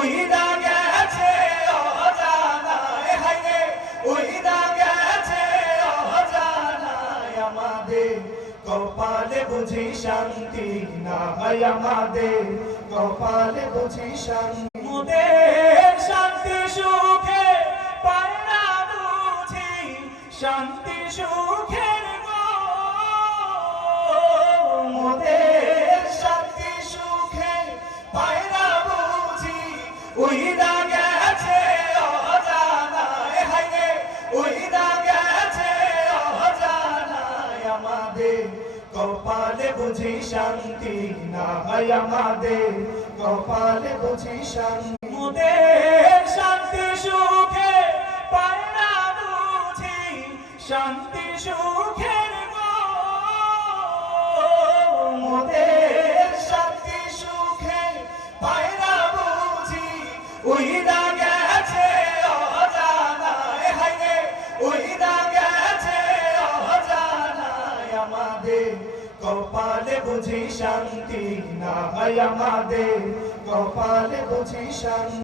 উইরা গেছে অজানায়, হায়রে উইরা গেছে অজানায়। আমাদের কপালে বুঝি শান্তি নাই, আমাদের কপালে বুঝি শান্তি। মোদের শান্তি সুখে পায় না বুঝি, শান্তি সুখের গো। মোদের শান্তি সুখে পায় না বুঝি, উইরা গেছে অজানায়, হায়রে উইরা গেছে অজানায়। আমাদের কপালে বুঝি শান্তি নাই, আমাদের কপালে বুঝি শান্তি। মোদের শান্তি সুখে পায় না বুঝি, শান্তি সুখের গো। মোদের শান্তি সুখে পায় না বুঝি, উইরা গেছে অজানায়, হায়রে উইরা গেছে অজানায়। আমাদের কপালে বুঝি শান্তি নাই, আমাদের কপালে বুঝি শান্তি।